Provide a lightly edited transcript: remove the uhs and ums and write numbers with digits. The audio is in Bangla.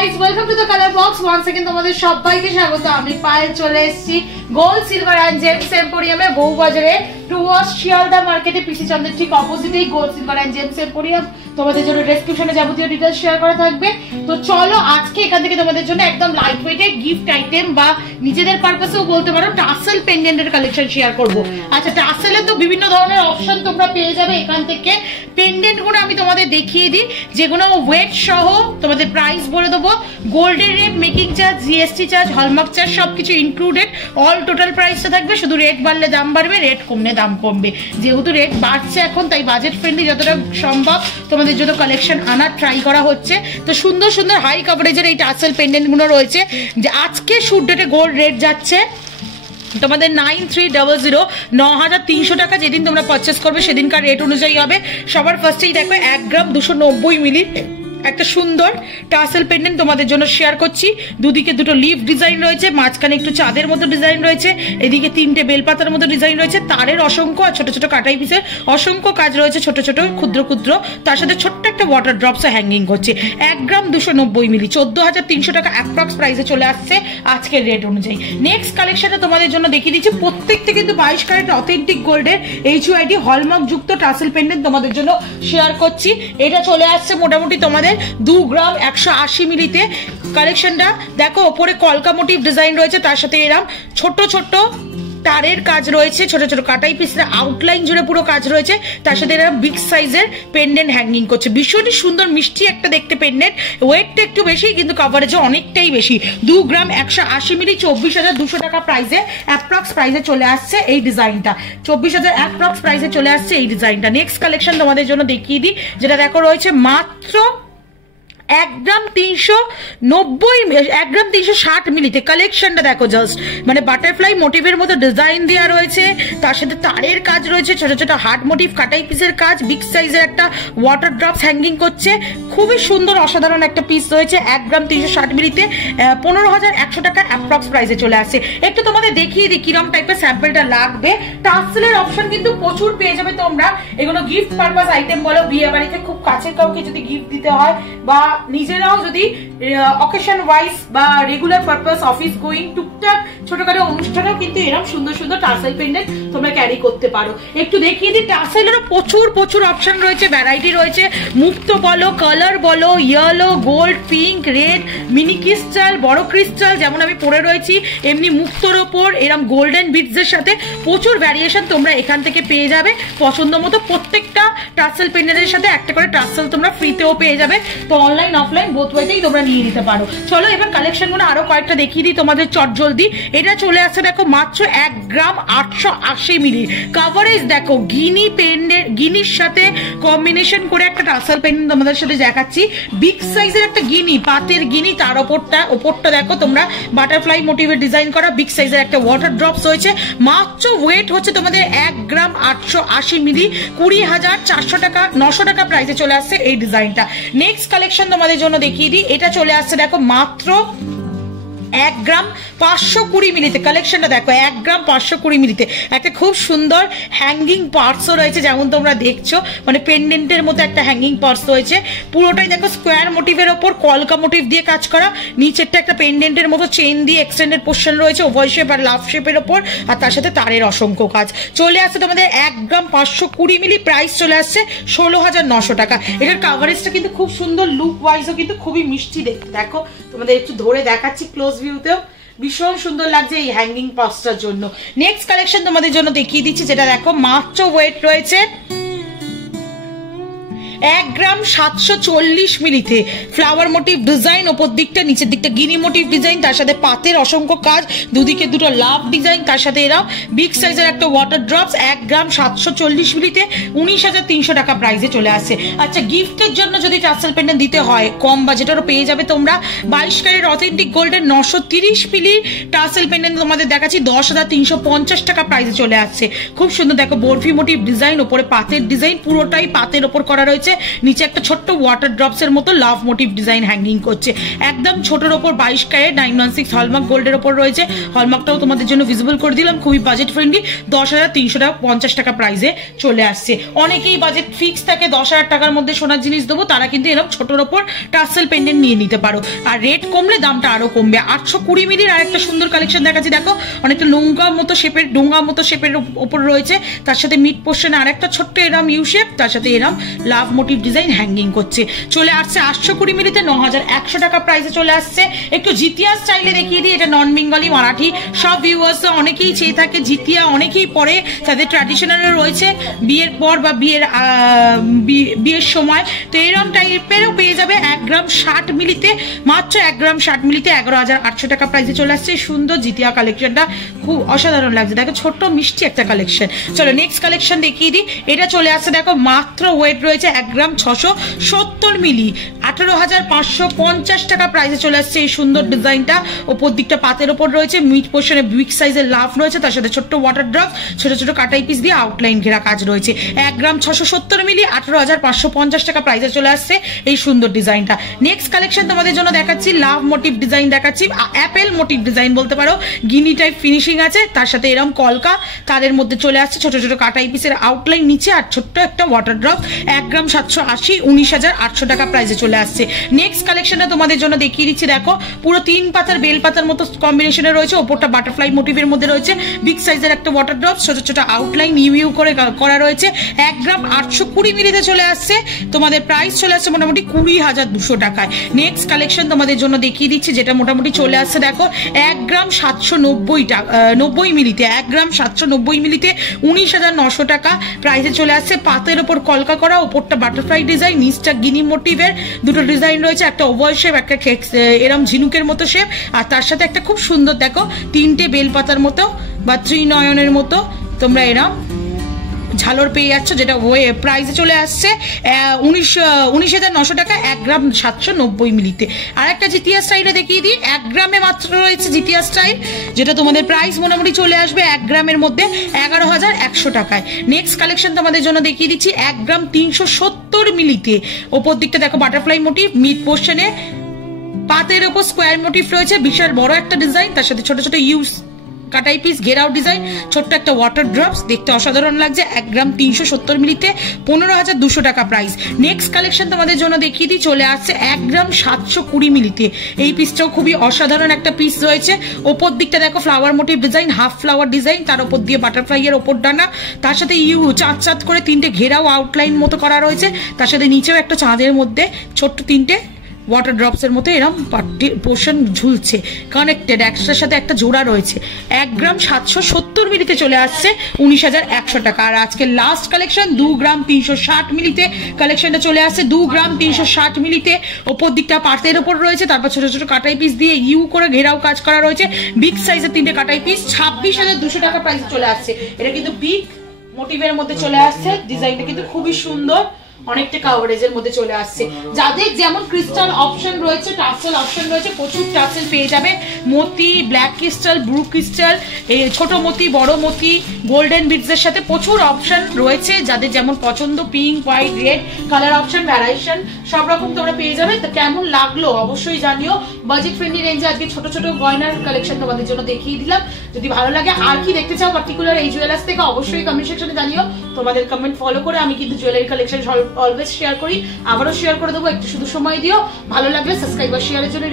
guys, welcome to the color box. Once again তোমাদের সবাইকে স্বাগত। আমি পায়েল চলে এসেছি গোল্ড সিলভার এন্ড জেমস এম্পোরিয়ামে বউবাজারে টুয়ার্ডস শিয়ালদা মার্কেটে পিসি চন্দ্রের ঠিক অপোজিটেই gold silver and gems emporium. তোমাদের জন্য ডেসক্রিপশনে যাবতীয় ডিটেইলস শেয়ার করা থাকবে। তো চলো আজকে এখান থেকে তোমাদের জন্য একদম লাইট ওয়েটের গিফট আইটেম বা নিজেদের পারপাসেও বলতে পারো টাসেল পেন্ডেন্টের কালেকশন শেয়ার করব। আচ্ছা, টাসেলে তো বিভিন্ন ধরনের অপশন তোমরা পেয়ে যাবে এখান থেকে। পেন্ডেন্টগুলো আমি তোমাদের দেখিয়ে দিই, যেগুলো ওয়েট সহ তোমাদের প্রাইস বলে দেবো। গোল্ডের rate, making charge, GST charge, hallmark charge সবকিছু ইনক্লুডেড। অল টোটাল প্রাইসটা থাকবে, শুধু রেট বাড়লে দাম বাড়বে, রেট কমলে দাম কমবে। যেহেতু রেট বাড়ছে এখন, তাই বাজেট ফ্রেন্ডলি যতটা সম্ভব তোমাদের জন্য কালেকশন আনার ট্রাই করা হচ্ছে। তো সুন্দর সুন্দর হাই কভারেজের এই টাসেল পেন্ডেন্টগুলো রয়েছে। যে আজকে শুট ডেটে গোল্ড রেট যাচ্ছে তোমাদের 9300, 9300 টাকা। যেদিন তোমরা পারচেস করবে সেদিনকার রেট অনুযায়ী হবে। সবার ফার্স্টেই দেখো 1 গ্রাম 290 মিলি একটা সুন্দর টাসেল পেন্ডেন্ট তোমাদের জন্য শেয়ার করছি। দুদিকে দুটো লিফ ডিজাইন রয়েছে, মাঝখানে একটু চাঁদের মতো ডিজাইন রয়েছে, এদিকে 3টে বেলপাতার মতো ডিজাইন রয়েছে, তারের অসংখ্য আর ছোট ছোট কাটাই পিসের অসংখ্য কাজ রয়েছে, ছোট ছোট ক্ষুদ্র ক্ষুদ্র। তার সাথে ছোট্ট একটা ওয়াটার ড্রপস হ্যাঙ্গিং করছে। 1 গ্রাম 290 মিলি 14,300 টাকা অ্যাপ্রক্স প্রাইসে চলে আসছে আজকের রেট অনুযায়ী। নেক্সট কালেকশনে তোমাদের জন্য দেখিয়ে দিচ্ছি প্রত্যেকটা কিন্তু 22 ক্যারেট অথেন্টিক গোল্ডের HUID হলমার্ক যুক্ত টাসেল পেন্ডেন্ট তোমাদের জন্য শেয়ার করছি। এটা চলে আসছে মোটামুটি তোমাদের 2 গ্রাম 180 মিলিতে। কালেকশনটা দেখো, ওপরে কলকা মোটিভ ডিজাইন রয়েছে, তার সাথে এরকম ছোট ছোট তারের কাজ রয়েছে, ছোট ছোট কাটাই পিসের আউটলাইন জুড়ে পুরো কাজ রয়েছে, তার সাথে এরকম বিগ সাইজের পেন্ডেন্ট হ্যাঙ্গিং করছে। ভীষণই সুন্দর মিষ্টি একটা দেখতে পেন্ডেন্ট। ওয়েটটা একটু বেশি কিন্তু কভারেজও অনেকটাই বেশি। 2 গ্রাম 180 মিলি 24,200 টাকা প্রাইসে অ্যাপ্রক্স প্রাইসে চলে আসছে এই ডিজাইনটা। 24,000 অ্যাপ্রক্স প্রাইসে চলে আসছে এই ডিজাইনটা। নেক্সট কালেকশন তোমাদের জন্য দেখিয়ে দিই, যেটা দেখো রয়েছে মাত্র 1 গ্রাম 360 মিলিতে। কালেকশনটা দেখো জাস্ট, মানে বাটারফ্লাই মোটিভের মতো ডিজাইন দেওয়া রয়েছে, তার সাথে তারের কাজ রয়েছে, ছোট ছোট হার্ট মোটিভ কাটাই পিসের কাজ, বিগ সাইজের একটা ওয়াটার ড্রপস হ্যাঙ্গিং করছে। খুবই সুন্দর অসাধারণ একটা পিস রয়েছে। 1 গ্রাম 360 মিলিতে 15,100 টাকা অ্যাপ্রক্স প্রাইসে চলে আসছে। একটু তোমাদের দেখিয়ে দিই কিরম টাইপের স্যাম্পলটা লাগবে। টাসেলের অপশন কিন্তু প্রচুর পেয়ে যাবে তোমরা। এগুলো গিফট পারপাস আইটেম বলো, বিয়ে বাড়িতে খুব কাছের কাউকে যদি গিফট দিতে হয়, বা নিজেরাও যদি অকেশন ওয়াইজ বা রেগুলার পারপাস অফিস গোয়িং টুকটাক ছোটখাটো অনুষ্ঠানেও কিন্তু এরকম সুন্দর সুন্দর টাসেল পেন্ডেন্ট তোমরা ক্যারি করতে পারো। একটু দেখিয়ে দিই, টাসেলেরও প্রচুর প্রচুর অপশন রয়েছে, ভ্যারাইটি রয়েছে। মুক্ত বলো, কালার বলো, yellow, gold, pink, red, mini crystal, বড় ক্রিস্টাল যেমন আমি পরে রয়েছি, এমনি মুক্তর ওপর এরকম গোল্ডেন বিটসের সাথে প্রচুর ভ্যারিয়েশন তোমরা এখান থেকে পেয়ে যাবে। পছন্দ মতো প্রত্যেকটা টাসেল পেন্ডেন্টের সাথে একটা করে টাসেল তোমরা ফ্রিতেও পেয়ে যাবে। তো অনলাইন অফলাইন বোথ ওয়েতেই তোমরা নিয়ে নিতে পারো। চলো এবার কালেকশনগুলো আরো কয়েকটা দেখিয়ে দিই তোমাদের চটজলদি। এটা চলে আসছে দেখো মাত্র 1 গ্রাম 880 মিলি। কাভারেজ দেখো, গিনি পেন্ডেন্ট, গিনির সাথে কম্বিনেশন করে একটা টাসেল পেন্ডেন্ট তোমাদের সাথে দেখাচ্ছি। বিগ সাইজের একটা গিনি, পাতের গিনি, তার ওপরটা দেখো তোমরা বাটারফ্লাই মোটিভের ডিজাইন করা বিগ সাইজের একটা ওয়াটার ড্রপস রয়েছে। মাত্র ওয়েট হচ্ছে তোমাদের 1 গ্রাম 880 মিলি, 20,400 টাকা 900 টাকা প্রাইসে চলে আসছে এই ডিজাইনটা। নেক্সট কালেকশন তোমাদের জন্য দেখিয়ে দিই, এটা চলে আসছে দেখো মাত্র 1 গ্রাম 520 মিলিতে। কালেকশনটা দেখো 1 গ্রাম 520 মিলিতে একটা খুব সুন্দর হ্যাঙ্গিং পার্টসও রয়েছে, যেমন তোমরা দেখছো, মানে পেন্ডেন্টের মতো একটা হ্যাঙ্গিং পার্টস রয়েছে। পুরোটাই দেখো স্কোয়ার মোটিভের ওপর কলকা মোটিভ দিয়ে কাজ করা, নিচেরটা একটা পেন্ডেন্টের মতো চেন দিয়ে এক্সটেন্ডেড পোর্শন রয়েছে ওভাল শেপ আর লাভ শেপের ওপর, আর তার সাথে তারের অসংখ্য কাজ। চলে আসছে তোমাদের 1 গ্রাম 520 মিলি, প্রাইস চলে আসছে 16,900 টাকা। এটার কাভারেজটা কিন্তু খুব সুন্দর, লুক ওয়াইজও কিন্তু খুবই মিষ্টি দেখতে। দেখো তোমাদের একটু ধরে দেখাচ্ছি ক্লোজ ভিউতেও, ভীষণ সুন্দর লাগছে এই হ্যাঙ্গিং পার্টসটার জন্য। নেক্সট কালেকশন তোমাদের জন্য দেখিয়ে দিচ্ছি, যেটা দেখো মাত্র ওয়েট রয়েছে 1 গ্রাম 740 মিলিতে। ফ্লাওয়ার মোটিভ ডিজাইন, ওপর দিকটা নিচের দিকটা গিনি মোটিভ ডিজাইন, তার সাথে পাতের অসংখ্য কাজ, দুদিকে দুটো লাভ ডিজাইন, তার সাথে এরা বিগ সাইজের একটা ওয়াটার ড্রপস। 1 গ্রাম 740 মিলিতে 19,300 টাকা প্রাইসে চলে আসছে। আচ্ছা, গিফটের জন্য যদি টাসেল পেন্ডেন্ট দিতে হয় কম বাজেটেরও পেয়ে যাবে তোমরা। 22 ক্যারেট অথেন্টিক গোল্ডের 930 মিলি টাসেল পেন্ডেন্ট তোমাদের দেখাচ্ছি 10,350 টাকা প্রাইসে চলে আসছে। খুব সুন্দর দেখো বরফি মোটিভ ডিজাইন, ওপরে পাতের ডিজাইন, পুরোটাই পাতের ওপর করা রয়েছে। করছে, নিচে একটা ছোট্ট ওয়াটার ড্রপস এর মতো লাভ মোটিভ ডিজাইন হ্যাঙ্গিং করছে, একদম ছোটর ওপর 22 ক্যারেট 916 হলমার্ক গোল্ডের ওপর রয়েছে। হলমার্কটাও তোমাদের জন্য ভিজিবল করে দিলাম, খুবই বাজেট ফ্রেন্ডলি, 10,350 টাকা প্রাইসে চলে আসছে। অনেকেই বাজেট ফিক্স থাকে 10,000 টাকার মধ্যে সোনার জিনিস দেবো, তারা কিন্তু এরকম ছোটর ওপর টাসেল পেন্ডেন্ট নিয়ে নিতে পারো, আর রেট কমলে দামটা আরো কমবে। 820 মিলির আর একটা সুন্দর কালেকশন দেখাচ্ছি, দেখো অনেকটা ডোঙ্গা মতো শেপের ওপর রয়েছে, তার সাথে মিড পোর্শনে আর একটা ছোট্ট এরম ইউ শেপ, তার সাথে এরম লাভ মোটিভ ডিজাইন হ্যাঙ্গিং করছে। চলে আসছে 820 মিলিতে 9,100 টাকা প্রাইসে চলে আসছে। একটু জিতিয়া স্টাইলে দেখিয়ে দিই, এটা নন বেঙ্গলি মারাঠি, সব ভিউয়ার্স অনেকেই চেয়ে থাকে জিতিয়া, অনেকেই পরে, তাদের ট্র্যাডিশনাল রয়েছে বিয়ের পর বা বিয়ের সময়, তো এরকম টাইপেরও পেয়ে যাবে। 1 গ্রাম 60 মিলিতে, মাত্র 1 গ্রাম 60 মিলিতে 11,800 টাকা প্রাইসে চলে আসছে। সুন্দর জিতিয়া কালেকশনটা খুব অসাধারণ লাগছে, দেখো ছোট্ট মিষ্টি একটা কালেকশন। চলো নেক্সট কালেকশন দেখিয়ে দিই, এটা চলে আসছে, দেখো মাত্র ওয়েট রয়েছে 1 গ্রাম 670 মিলি, 18,550 টাকা প্রাইসে চলে আসছে এই সুন্দর ডিজাইনটা। ওপর দিকটা পাতের ওপর রয়েছে, মিড পোর্শনে বিগ সাইজের লাভ রয়েছে, তার সাথে ছোট্ট ওয়াটার ড্রপ, ছোট ছোট কাটাই পিস দিয়ে আউটলাইন ঘেরা কাজ রয়েছে। 1 গ্রাম 670 মিলি, 18,550 টাকা প্রাইসে চলে আসছে এই সুন্দর ডিজাইনটা। নেক্সট কালেকশন তোমাদের জন্য দেখাচ্ছি, লাভ মোটিভ ডিজাইন দেখাচ্ছি, অ্যাপেল মোটিভ ডিজাইন বলতে পারো, গিনি টাইপ ফিনিশিং আছে, তার সাথে এরকম কলকা, তাদের মধ্যে চলে আসছে ছোট ছোট কাটাই পিসের আউটলাইন নিচে, আর ছোট্ট একটা ওয়াটার ড্রপ। 1 গ্রাম 780, 19,800 টাকা প্রাইসে চলে আসছে। নেক্সট কালেকশনটা তোমাদের জন্য দেখিয়ে দিচ্ছি, দেখো পুরো 3 পাতার বেল পাতার মতো কম্বিনেশনে রয়েছে, ওপরটা বাটারফ্লাই মোটিভের মধ্যে রয়েছে, বিগ সাইজের একটা ওয়াটার ড্রপ, ছোট ছোট আউটলাইন ইউ করে করা রয়েছে। 1 গ্রাম 820 মিলিতে চলে আসছে, তোমাদের প্রাইস চলে আসছে মোটামুটি 20,200 টাকায়। নেক্সট কালেকশন তোমাদের জন্য দেখিয়ে দিচ্ছি, যেটা মোটামুটি চলে আসছে, দেখো 1 গ্রাম 790 মিলিতে, 1 গ্রাম 790 মিলিতে 19,900 টাকা প্রাইসে চলে আসছে। পাতের ওপর কলকা করা, ওপরটা বাটারফ্লাই ডিজাইন, নিচটা গিনি মোটিভের দুটো ডিজাইন রয়েছে, একটা ওভাল শেপ, একটা এরম ঝিনুকের মতো শেপ, আর তার সাথে একটা খুব সুন্দর দেখো 3টে বেলপাতার মতো বা ত্রিনয়নের মতো তোমরা এরম ঝালর পেয়ে যাচ্ছ, যেটা প্রাইসে চলে আসছে 19,900 টাকা 1 গ্রাম 790 মিলিতে। আর একটা জিতিয়া স্টাইলে দেখিয়ে দিই, 1 গ্রামে মাত্র রয়েছে জিতিয়া স্টাইল, যেটা তোমাদের প্রাইস মোটামুটি চলে আসবে 1 গ্রামের মধ্যে 11,100 টাকায়। নেক্সট কালেকশন তোমাদের জন্য দেখিয়ে দিচ্ছি, 1 গ্রাম 370 মিলিতে, ওপর দিকটা দেখো বাটারফ্লাই মোটিভ, মিড পোর্শনে পাতের ওপর স্কোয়ার মোটিভ রয়েছে, বিশাল বড় একটা ডিজাইন, তার সাথে ছোট ছোট ইউজ কাটাই পিস ঘেরাও ডিজাইন, ছোট্ট একটা ওয়াটার ড্রপস, দেখতে অসাধারণ লাগছে। 1 গ্রাম 370 মিলিতে 15,200 টাকা প্রাইস। নেক্সট কালেকশন তোমাদের জন্য দেখিয়ে দিই, চলে আসছে 1 গ্রাম 720 মিলিতে, এই পিসটাও খুবই অসাধারণ একটা পিস রয়েছে। ওপর দিকটা দেখো flower motive design, half flower design, তার উপর দিয়ে বাটারফ্লাই এর ওপর ডানা, তার সাথে চাঁদ করে 3টে ঘেরাও আউটলাইন মতো করা রয়েছে, তার সাথে নিচেও একটা চাঁদের মধ্যে ছোট্ট 3টে ওয়াটার ড্রপসের মতো এরম পোর্শন ঝুলছে কানেক্টেড, একটার সাথে একটা জোড়া রয়েছে। 1 গ্রাম 770 মিলিতে চলে আসছে 19,100 টাকা। আর আজকে লাস্ট কালেকশন 2 গ্রাম 360 মিলিতে কালেকশনটা চলে আসছে, 2 গ্রাম 360 মিলিতে, ওপর দিকটা পাতের ওপর রয়েছে, তারপর ছোট ছোট কাটাই পিস দিয়ে ইউ করে ঘেরাও কাজ করা রয়েছে, বিগ সাইজের 3টে কাটাই পিস, 26,200 টাকা প্রাইস চলে আসছে। এটা কিন্তু বিগ মোটিভের মধ্যে চলে আসছে, ডিজাইনটা কিন্তু খুবই সুন্দর, অনেকটা কাভারেজের মধ্যে চলে আসছে। যাদের যেমন ক্রিস্টাল অপশন রয়েছে, টাসেল অপশন রয়েছে, প্রচুর টাসেল পেয়ে যাবে, মতি, ব্ল্যাক ক্রিস্টাল, ব্লু ক্রিস্টাল, এই ছোট মতি, বড় মতি, গোল্ডেন বিডসের সাথে প্রচুর অপশন রয়েছে, যাদের যেমন পছন্দ, pink, white, red colour option, variation সব রকম তোমরা পেয়ে যাবে। তো কেমন লাগলো অবশ্যই জানিও। বাজেট ফ্রেন্ডলি রেঞ্জে আজকে ছোট ছোট গয়নার কালেকশন তোমাদের জন্য দেখিয়ে দিলাম। যদি ভালো লাগে আর কি দেখতে চাও পার্টিকুলার এই জুয়েলার্স থেকে, অবশ্যই কমেন্ট সেকশনে জানিও। তোমাদের কমেন্ট ফলো করে আমি কিন্তু জুয়েলারি কালেকশন অলওয়েজ শেয়ার করি, আবারও শেয়ার করে দেবো, একটু শুধু সময় দিও। ভালো লাগলে সাবস্ক্রাইব আর শেয়ারের জন্য